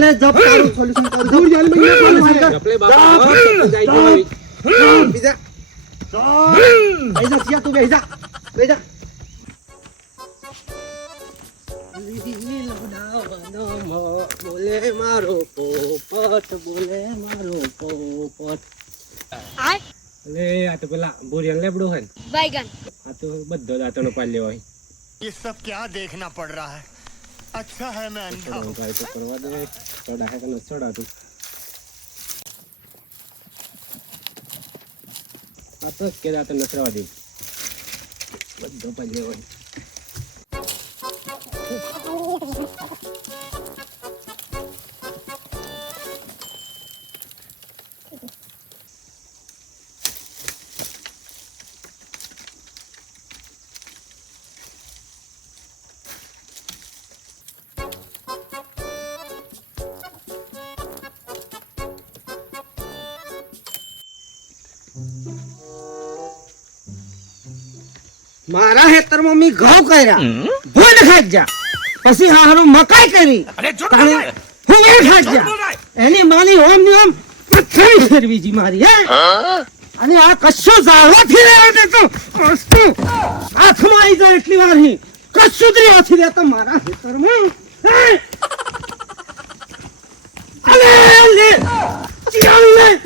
અલે જપ કરું સોલ્યુશન કરું દૂર જાલ મે સોલ્યુશન કર જપલે બાપા જાય ગયો બીજા આઈજા સિયા તું બેજા બોલે મારો પોપટ અલે આ તો પેલા બોરિયન લેબડો હે बैगन આ તો બધો દાંતનો પાલ લેવાય ये सब क्या देखना पड़ रहा है अच्छा है मैं अंधा हूं તો કરવા દે સોડા હે કે ન સોડા તું આ તો કે દાંત નસરવા દે બધો પાલ લેવાય મારા હેતરમાં મી ઘઉં કર્યા ભૂલ ખાઈ જા પછી હારું મકાઈ કરી હું એ ખાઈ જા એની માની ઓમ ની ઓમ પથ્થરી ફેરવી જી મારી હે અને આ કશું જાળવાથી રહેવા દેતો વસ્તુ હાથમાં આવી જાય એટલી વાર હી કશું જ નથી રહેતો મારા હેતરમાં અલે લે ચાલ લે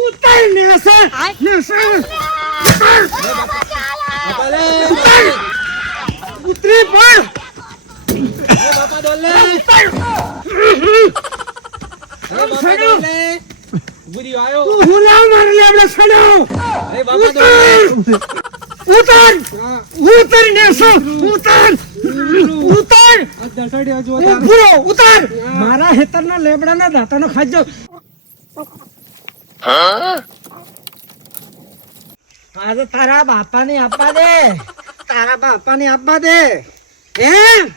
ઉતાર ને સર ઉતરી પણ બાપા ડોલે બાપા ડોલે બુરી આયો હું લાવ મારે લેબડા છડો અરે બાપા ડોલે ઉતાર ને સર ઉતાર આ દસડિયા જો પૂરો ઉતાર મારા હેતરના લેબડાના દાતાનો ખાજો આજે તારા બાપાને આપવા દે એમ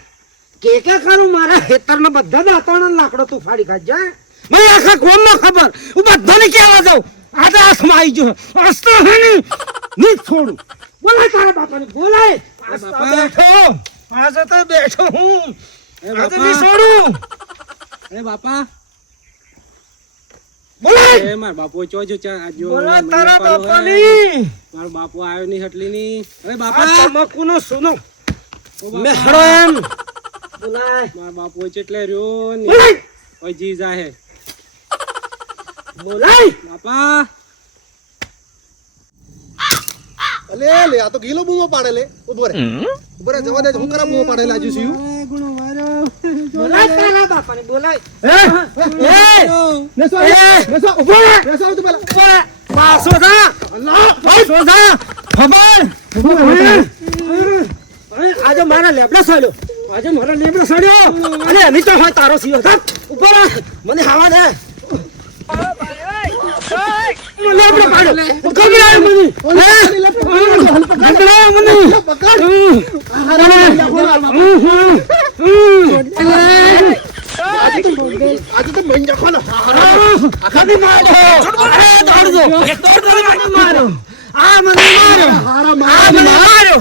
કે કરું મારા હેતરના બધા દાતાનો લાકડો તું ફાડી ખાજો મને આખા ગોમમાં ખબર હું બધાને કહેવા જાઉં આજે હાથમાં આવી ગયો હસતો હે નહીં છોડું બોલાય તારા બાપાને બોલાય આજે તો બેઠો હું આજે નહીં છોડું અરે બાપા બોલાય એ માર બાપો ચોજો આજો બોલા તારા બાપાની મારો બાપો આવ્યો ની હટલી ની અરે આ બાપા તમાકુનો સોનો ઓ બાપા. મેહડો એમ બોલાય મારો બાપો ચેટલે રહ્યો ને બોલાય ઓય જી જાહે બોલાય બાપા અલે લે આ તો ગીલો બૂમો પાડે લે ઉભો રે જવા દે હું કરા બૂમો પાડે લાજુ છું બોલાય તારા બાપાને બોલાય લેસો ઉભો રે લેસો તું પેલા ઉભો રે પાછો થા પાછો થા ખબર આજે મારા લેબડા સાડ્યો અને એની તો હોય તારો સીઓ થા ઉભો રે મને હાવા દે લેબડા પાડો ગમરાય મને ગમરાય મને આજે તો મંજા ખોલો આખાની મારો અરે દોડ દો મારો આ મને મારો આ મને મારો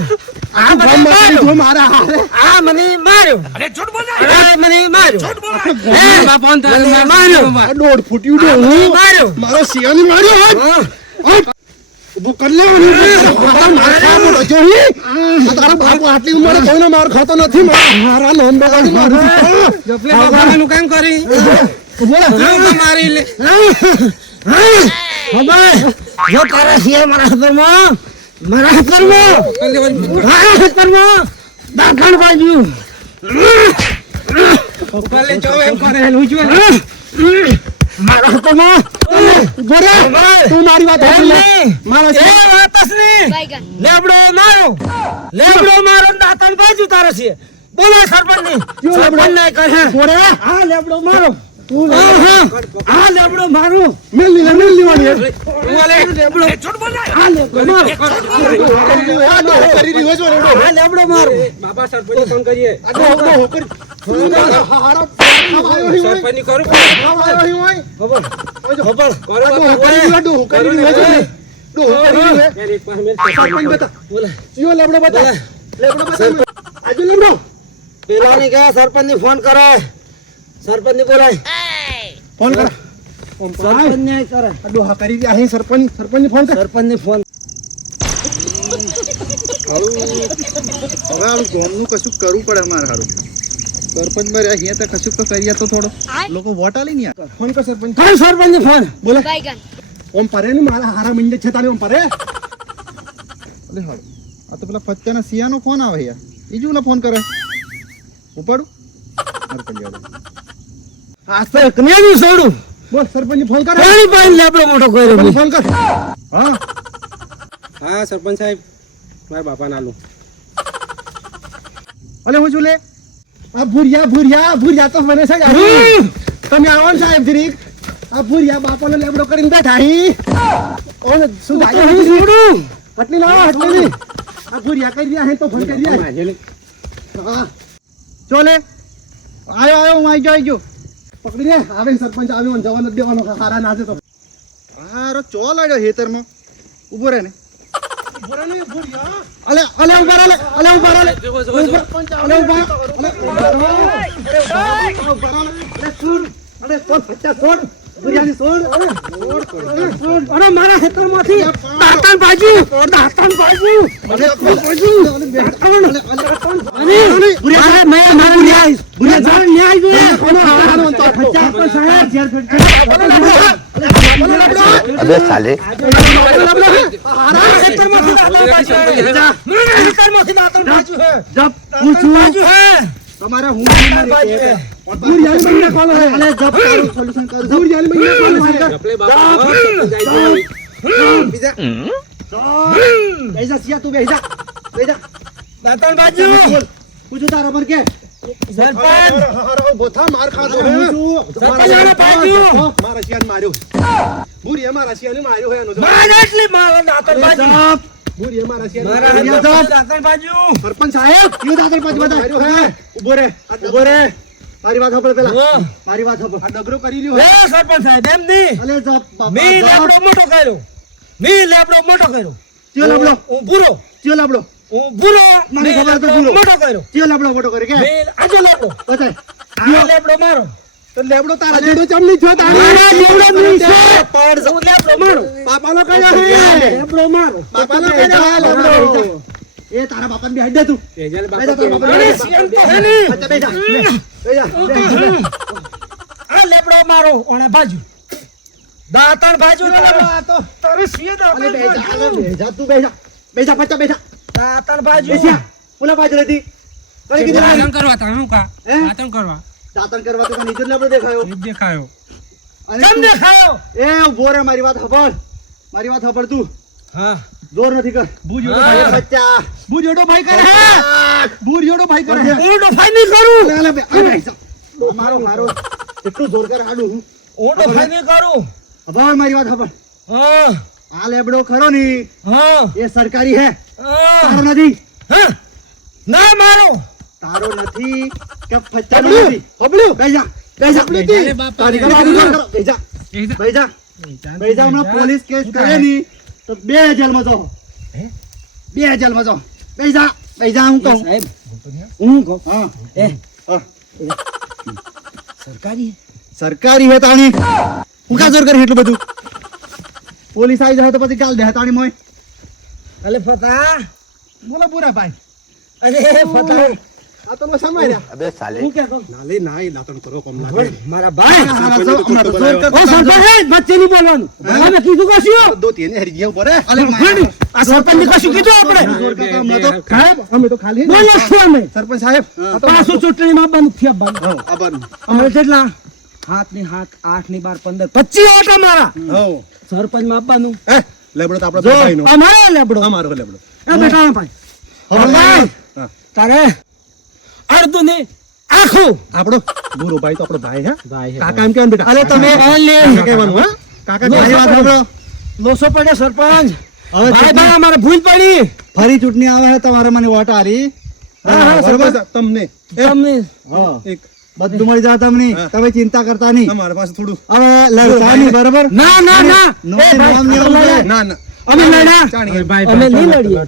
આ મને મારો મારા હારે આ મને મારો અરે છોડ બોલ આ મને મારો હે બાપા તને મારો આ દોડ ફૂટ્યું તો હું મારો સિયાની માર્યો હોત ઉભો કર લે મારા બોલો જો આ તારો બાપુ આટલી ઉંમરે કોઈને માર ખાતો નથી મારા નામ બગાડી મારું જપલે બાપાનું કામ કરી મારી લે હવે જો તારા સિયા મારા હાથમાં દાખલ બાજુ પપ્પાલે જો એમ કરે હેલું જો મારા હાથમાં ગોરે તું મારી વાત સાંભળ મારા એ વાત જ નહીં बैगन લેબડો મારો દાંતણ બાજુ તારે છે બોલો સરપંચ ને કહે ગોરે આ લેબડો મારો તું આ લેબડો મારો મેલ લીવાની લેબડો આ લેબડો મારો કરી રહ્યો છો આ લેબડો મારો બાપા સરપંચ ફોન કરીએ આ તો હોકર હારો સરપંચ ની કરું ખબર કરી રહ્યો છો યાર એક પાસે મેલ સરપંચ બતા બોલે યો લેબડો બતા આજુ લેબડો પેલાની કહે સરપંચ ની ફોન કરે સરપંચ ને બોલાય. ફોન કર સરપંચ ને કરે. ડોહા કરી દે અહીં સરપંચ ને ફોન કર. સરપંચ ને ફોન. હવે આવું ગામનું કશું કરવું પડે અમારે હારું. સરપંચ માં અહીંયા તો કશું તો કરીએ તો થોડો લોકો વોટ આલી ને યાર. ફોન કર સરપંચ. કર સરપંચ ને ફોન. બોલે Baigan. ઓમ પરે ને મારા હારા મિંડે છે તારે ઓમ પરે. અલે હારું આ તો પેલા ફચ્ચાના સિયાનો ફોન આવે યાર. ઈજુલા ફોન કરે ઉપાડું મારે કલ્યાણ. આ તો એકને બી છોડું. બોલ સરપંચ ને ફોન કર. પાણી પાણી લેબડો મોટો કર્યો. ફોન કર. હા હા સરપંચ સાહેબ મારા બાપાને આલું. અલે હું છું લે આ ભૂરિયા તો મને છે જ અહીં. તમે આવો ને સાહેબ જરીક. આ ભૂરિયા બાપાનો લેબડો કરીને બેઠા અહીં. ઓને શું થાય છે? છોડું. હટલી લાવો હટલી. આ ભૂરિયા કરી રહ્યા હે તો ફોન કરી રહ્યા. માજે લે. હા ચો લે આયો હું આવી ગયો. પકડી રે. આવે સરપંચ આવ્યો ને જવાનો જ દેવાનો હારા નાચે તો. હારો ચો લાડ્યો હેતરમાં ઉભો રહે ને. અલે ઉભા રહો લે. અલે ઉભા રહો લે. અલે ઉભા. અલે છોડ. અલે છોડ બચ્ચા છોડ. ભૂરિયાની છોડ. અરે મારા ખેતરમાંથી દાંતણ ભાજી. દાંતણ ભાજી. અલે અરે મારા ન્યાય. ભૂરિયા ન્યાય જોઈએ. अबे साले મારા ખેતરમાંથી દાંતણ ભાજી હે. જબ પૂછું ભાજી હે. તમારે હું ભૂરિયાની મહિને કોલ હે. અલે જબ સોલ્યુશન કરું. ભૂરિયાની મહિને કોલ હે. ચપલે બાપા બેસા સિયા તું બેસા. દાંતણ ભાજી. પૂછું તારા પર કે સરપંચ. બોથા માર ખાતો હે. સરપંચ ભાજી. મારા શિયાને માર્યો. ભૂરિયા મારા શિયાને માર્યો હે એનો. મારે એટલી મારા દાંતણ ભાજી. ભૂરિયા મારા શિયાને મારા માર્યો. ખેતરમાંથી દાંતણ ભાજી. સરપંચ સાહેબ યો દાદર પાંચ માર્યો હે. ઉભો રે. મારી વાત સાંભળ પેલા. મારી વાત સાંભળ. આ ડગરો કરી રહ્યો લે હે. સરપંચ સાહેબ એમ ની. અલે જપ મી લેબડો મોટો કર્યો. મી લેબડો મોટો કર્યો. ચિયો લાબડો. હું પૂરો. ચિયો લાબડો. હું પૂરો. મને મી ખબર તો લેબડો પૂરો. મોટો કર્યો. ચિયો લાબડો મોટો કરે કે મી આજો લેબડો. બતાય. આ લેબડો મારો. તો લેબડો તારા જેડો ચમની થયો મારા તારા. લેબડો મી છે. પણ હું લેબડો મારો. બાપાનો કયો હે. લેબડો મારો. બાપાનો કયો હે લેબડો. એ તારા બાપાને બેહાડ દે તું. તેજલ બેજા તારા બાપા બાપાને અરે બેહાડ. શિયાળ તો હે ની. અચ્છા બેજા. બેજા. આ લેબડો મારો. ઓણે ભાજુ. દાંતણ ભાજુ નો લેબડો. આ તો તારે શિયાળ અલે દાંતણ બેજા. ભાજુ. અલે બેજા તું બેજા. બેજા પચ્ચા બેજા. દાંતણ ભાજુ. બેજા. પુલા બાજુ રહેતી. કરી કીધું દાતણ કરવા તાણું કા હે? દાતણ કરવા દાતણ કરવા તો નીચે લેબડો દેખાયો. એ દેખાયો અને કેમ તું- દેખાયો? એ ઉભો રે મારી વાત સાંભળ. મારી વાત સાંભળ તું. હા. જોર નથી કર. બુજોડો હા. ભાઈ બચ્ચા. બુજોડો ભાઈ કરે હે. બુજોડો ભાઈ કરે હે. હું ડોફાઈ નહીં કરું. અલે બે આ બેસો. મારો મારો એટલું જોર કર હાડું હું. હું ડોફાઈ નહીં કરું. સાંભળ મારી વાત સાંભળ. હા. આ લેબડો ખરો ની હા. એ સરકારી હે. હા. તારો નથી. હા. ના મારો. તારો નથી કે ફચ્ચાનો નથી. હબળ્યું. બેજા. બેજા. બેજા બાપા. તારી કરો આનું કરો. બેજા. બેજા. બેજા હમણાં પોલીસ કેસ કરે ની તો 2 જેલમાં જાઓ. 2 જેલમાં જાઓ. બેજા. બેજા હું કહું. સાહેબ હું કહું. હા. એ હા. સરકારી સરકારી હે તાણી. હું કા જોર કરી એટલું બધું. પોલીસ આવી જાય તો પછી ગાલ દે તાણી મોય. અલે ફતા. બોલો પૂરા ભાઈ. અરે ફતા. આ તો સમજાય. अबे साले હું કે કહું? નાલે નાઈ દાતણ કરો કમ લાગે. મારા ભાઈ. હમણાં તો જોર કર. ઓ સરપંચ હે, વચ્ચે નહીં બોલવાનું. અમે કીધું કશું. દો તેને હરી ગયા ઉપર હે. આ સરપંચ ને કશું કીધું આપણે. જોર કરતા હમણાં તો સાહેબ અમે તો ખાલી બોલો છું અમે. સરપંચ સાહેબ આ તો પાછું ચૂંટણીમાં બંધ થયા બંધ. હા આબાનું. અમે કેટલા 7 ની 7 8 ની 12 15 25 ઓટા મારા હો સરપંચ માં આપવાનું. એ લેબડો તો આપણો જો ભાઈનો. અમારો લેબડો. અમારો લેબડો. એ બેટા ભાઈ. હવે ભાઈ, હા. તારે અડધું ને આખું. આપણો બુરો ભાઈ તો આપણો ભાઈ હે. ભાઈ હે. કાકા એમ કેવાનું બેટા. અલે તમે કાકા કહેવાનું હે. કાકા મારી વાત કહેવાનું. સાંભળો. લોસો પડે સરપંચ. હવે ભાઈ ભાઈ અમારે ભૂલ પડી. ફરી ચૂંટણી આવે છે તમારે મને વોટ આરી. હા, હા, બરોબર તમને તમને હા એક બધું મળી જાય તમને. હા. તમે ચિંતા કરતા નહીં. તમારા પાસે થોડું હવે લડતા નહીં બરાબર. ના ના ના નો એ ભાઈ, નામ નહીં અમે લડે. લડ્યા. ના ના અમે લડ્યા. ચાણી ભાઈ અમે નહીં ભાઈ લડીએ.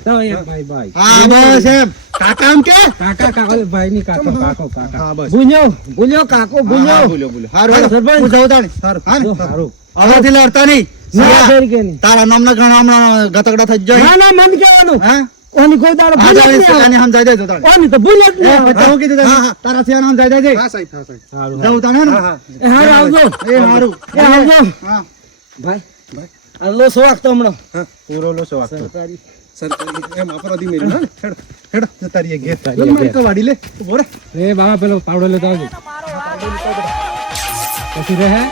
ભાઈ ભાઈ હા બસ એમ કાકા એમ કે કાકા કાકા ભાઈ ની કાકો કાકો કાકા હા બસ ભૂલ્યો ભૂલ્યો કાકો ભૂલ્યો બોલ્યો હારું સરપંચ હું જાઉં તાણી હા ને સારું આવાથી લડતા નહીં ના ફેર કે નહીં તારા નામના ઘણા હમણાં ગતગડા થઈ જાય ના ના મન કહેવાનું હા ઓની કોઈ દાડો હા ભૂલ જ નહીં જાણી આવે. સમજાઈ દેજો તાણી ઓની તો ભૂલ જ નહીં આવે. હું કીધું તને? તારા સિયાને સમજાઈ દેજે હા સાહેબ હા સાહેબ સારું જાઉં તાણે ને એ હારું આવજો એ હારું એ આવજો હા ભાઈ આલો સો વાગતો હમણાં પૂરો લો સો વાગતો સરકારી એમ અપરાધી મેરી ના હેડ હેડ જતા રહીએ ઘેર તારી લે મારી તો વાડી લે બોરે એ બાબા પેલો પાવડો લેતા આવજો પછી રહે